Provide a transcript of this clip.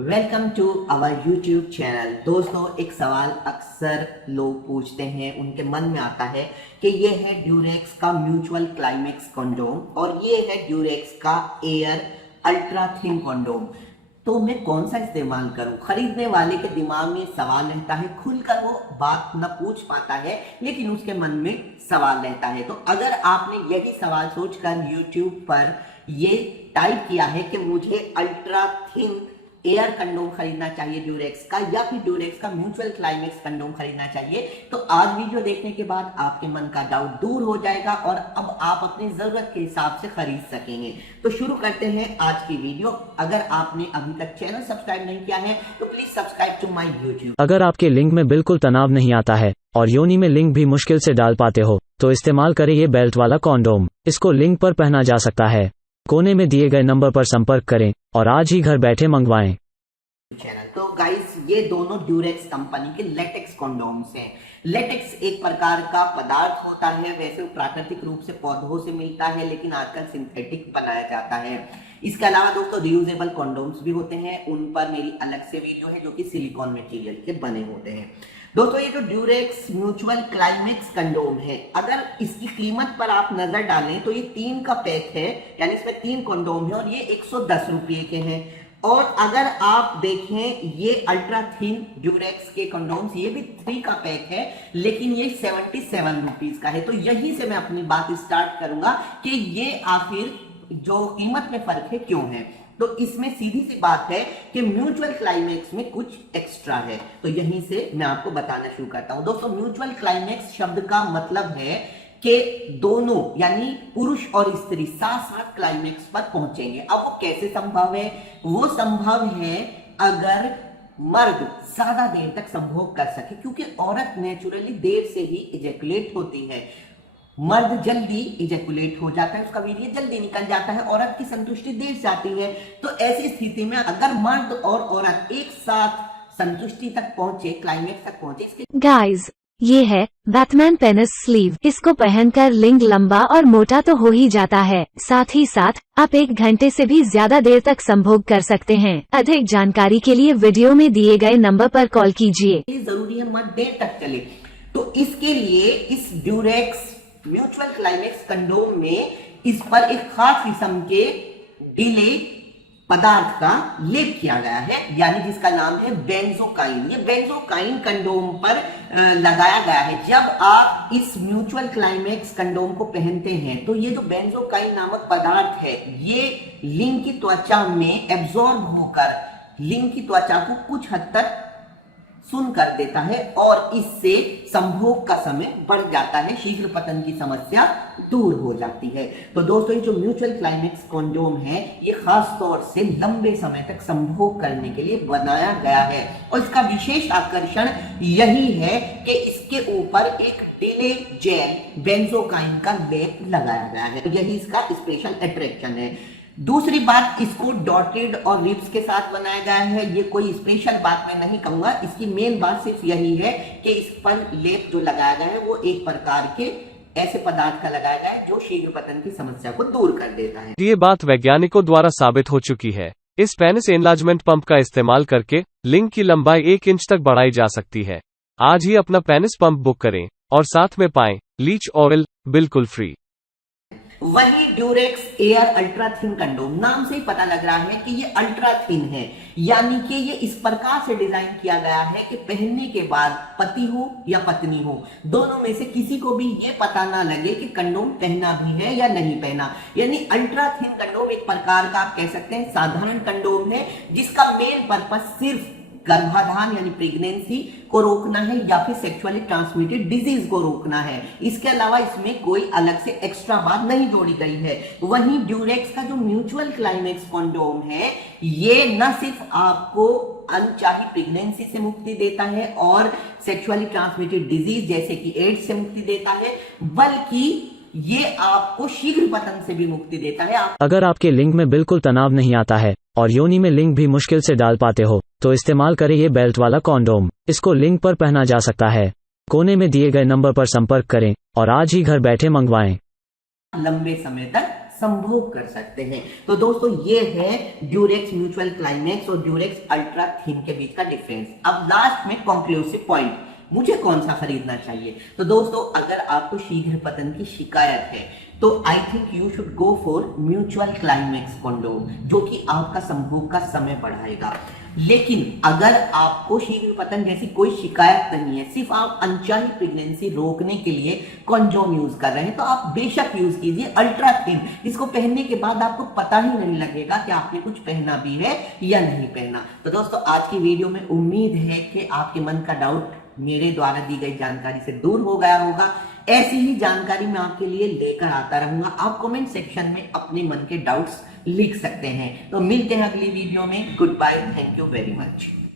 Welcome to our YouTube channel. दोस्तों, एक सवाल अक्सर लोग पूछते हैं, उनके मन में आता है कि ये है ड्यूरेक्स का म्यूचुअल क्लाइमेक्स कंडोम और ये है ड्यूरेक्स का एयर अल्ट्रा थिन कंडोम, तो मैं कौन सा इस्तेमाल करूं। खरीदने वाले के दिमाग में सवाल रहता है, खुलकर वो बात न पूछ पाता है लेकिन उसके मन में सवाल रहता है। तो अगर आपने यही सवाल सोचकर YouTube पर ये टाइप किया है कि मुझे अल्ट्रा थिन एयर कंडोम खरीदना चाहिए ड्यूरेक्स का, या फिर ड्यूरेक्स का म्यूचुअल क्लाइमेक्स कंडोम खरीदना चाहिए, तो आज वीडियो देखने के बाद आपके मन का डाउट दूर हो जाएगा और अब आप अपनी जरूरत के हिसाब से खरीद सकेंगे। तो शुरू करते हैं आज की वीडियो। अगर आपने अभी तक चैनल सब्सक्राइब नहीं किया है तो please subscribe to my YouTube. अगर आपके लिंक में बिल्कुल तनाव नहीं आता है और योनि में लिंक भी मुश्किल से डाल पाते हो तो इस्तेमाल करें ये बेल्ट वाला कॉन्डोम। इसको लिंक पर पहना जा सकता है। कोने में दिए गए नंबर पर संपर्क करें और आज ही घर बैठे मंगवाएं। तो गाइस, ये दोनों ड्यूरेक्स कंपनी के लेटेक्स कंडोम्स हैं। लेटेक्स एक प्रकार का पदार्थ होता है, वैसे वो प्राकृतिक रूप से पौधों से मिलता है लेकिन आजकल सिंथेटिक बनाया जाता है। इसके अलावा दोस्तों रियूजेबल कंडोम्स भी होते हैं, उन पर मेरी अलग से वीडियो है जो कि सिलिकॉन मटेरियल के बने होते हैं। दोस्तों, ये जो ड्यूरेक्स म्यूचुअल क्लाइमेक्स कंडोम है, अगर इसकी कीमत पर आप नजर डालें तो ये 3 का पैक है, यानी इसमें 3 कंडोम है और ये 110 रुपये के हैं। और अगर आप देखें ये अल्ट्रा थिन ड्यूरेक्स के कंडोम्स, ये भी 3 का पैक है लेकिन ये 77 रुपीज का है। तो यहीं से मैं अपनी बात स्टार्ट करूंगा कि ये आखिर जो कीमत में फर्क है क्यों है। तो इसमें सीधी सी बात है कि म्यूचुअल क्लाइमेक्स में कुछ एक्स्ट्रा है, तो यहीं से मैं आपको बताना शुरू करता हूं। दोस्तों, म्यूचुअल क्लाइमेक्स शब्द का मतलब है कि दोनों यानी पुरुष और स्त्री साथ साथ क्लाइमेक्स पर पहुंचेंगे। अब वो कैसे संभव है? वो संभव है अगर मर्द ज्यादा देर तक संभोग कर सके, क्योंकि औरत नेचुरली देर से ही इजैकुलेट होती है। मर्द जल्दी इजैकुलेट हो जाता है, उसका वीर्य जल्दी निकल जाता है, औरत की संतुष्टि देर से आती है। तो ऐसी स्थिति में अगर मर्द और औरत एक साथ संतुष्टि तक पहुंचे, क्लाइमेक्स तक पहुंचे, इसके गाइस, ये है बैटमैन पेनिस स्लीव। इसको पहनकर लिंग लंबा और मोटा तो हो ही जाता है, साथ ही साथ आप 1 घंटे से भी ज्यादा देर तक संभोग कर सकते हैं। अधिक जानकारी के लिए वीडियो में दिए गए नंबर पर कॉल कीजिए। जरूरी है मर्द देर तक चले, तो इसके लिए इस ड्यूरेक्स म्यूचुअल क्लाइमेक्स कंडोम में इस पर एक खास किस्म के डिले पदार्थ का लेप किया गया है, यानी जिसका नाम है बेंजोकाइन। ये बेंजोकाइन कंडोम पर लगाया गया है। जब आप इस म्यूचुअल क्लाइमेक्स कंडोम को पहनते हैं तो ये जो बेंजोकाइन नामक पदार्थ है, ये लिंग की त्वचा में एब्जॉर्ब होकर लिंग की त्वचा को कुछ हद तक सुन कर देता है और इससे संभोग का समय बढ़ जाता है, शीघ्र पतन की समस्या दूर हो जाती है। तो दोस्तों, ये जो म्यूचुअल क्लाइमेक्स कंडोम है, ये खास तौर से लंबे समय तक संभोग करने के लिए बनाया गया है और इसका विशेष आकर्षण यही है कि इसके ऊपर एक डिले जेल बेंजोकाइन का लेप लगाया गया है, यही इसका स्पेशल अट्रैक्शन है। दूसरी बात, इसको डॉटेड और रिब्स के साथ बनाया गया है। ये कोई स्पेशल बात मैं नहीं कहूंगा, इसकी मेन बात सिर्फ यही है कि इस पर लेप जो लगाया गया है वो एक प्रकार के ऐसे पदार्थ का लगाया गया है जो शीघ्र पतन की समस्या को दूर कर देता है। ये बात वैज्ञानिकों द्वारा साबित हो चुकी है। इस पेनिस एनलार्जमेंट पंप का इस्तेमाल करके लिंग की लंबाई 1 इंच तक बढ़ाई जा सकती है। आज ही अपना पेनिस पंप बुक करें और साथ में पाएं लीच ऑयल बिल्कुल फ्री। वही Durex air ultra thin condom, नाम से ही पता लग रहा है कि ये अल्ट्रा थिन है, यानी कि ये इस प्रकार से डिजाइन किया गया है कि पहनने के बाद पति हो या पत्नी हो, दोनों में से किसी को भी ये पता ना लगे कि कंडोम पहना भी है या नहीं पहना। यानी अल्ट्रा थिन कंडोम एक प्रकार का आप कह सकते हैं साधारण कंडोम है, जिसका मेन पर्पस सिर्फ गर्भाधान यानी प्रेगनेंसी को रोकना है या फिर सेक्सुअली ट्रांसमिटेड डिजीज को रोकना है। इसके अलावा इसमें कोई अलग से एक्स्ट्रा बात नहीं जोड़ी गई है। वहीं ड्यूरेक्स का जो म्यूचुअल क्लाइमेक्स कंडोम है, ये न सिर्फ आपको अनचाही प्रेगनेंसी से मुक्ति देता है और सेक्सुअली ट्रांसमिटेड डिजीज जैसे कि एड्स से मुक्ति देता है, बल्कि ये आपको शीघ्र पतन से भी मुक्ति देता है। अगर आपके लिंग में बिल्कुल तनाव नहीं आता है और योनि में लिंक भी मुश्किल से डाल पाते हो तो इस्तेमाल करें ये बेल्ट वाला कॉन्डोम। इसको लिंक पर पहना जा सकता है। कोने में दिए गए नंबर पर संपर्क करें और आज ही घर बैठे मंगवाएं। लंबे समय तक संभोग कर सकते हैं। तो दोस्तों ये है ड्यूरेक्स म्यूचुअल क्लाइमेक्स और ड्यूरेक्स अल्ट्रा थिन के बीच का डिफरेंस। अब लास्ट में कंक्लूसिव पॉइंट, मुझे कौन सा खरीदना चाहिए? तो दोस्तों अगर आपको शीघ्र पतन की शिकायत है तो I think you should go for mutual climax condom, जो कि आपका संभोग का समय बढ़ाएगा। लेकिन अगर आपको शीघ्र पतन जैसी कोई शिकायत नहीं है, सिर्फ आप अनचाही प्रेगनेंसी रोकने के लिए कंडोम यूज कर रहे हैं, तो आप बेशक यूज कीजिए अल्ट्रा थिन। इसको पहनने के बाद आपको पता ही नहीं लगेगा कि आपने कुछ पहना भी है या नहीं पहना। तो दोस्तों आज की वीडियो में उम्मीद है कि आपके मन का डाउट मेरे द्वारा दी गई जानकारी से दूर हो गया होगा। ऐसी ही जानकारी मैं आपके लिए लेकर आता रहूंगा। आप कमेंट सेक्शन में अपने मन के डाउट्स लिख सकते हैं। तो मिलते हैं अगली वीडियो में। Good bye, thank you very much.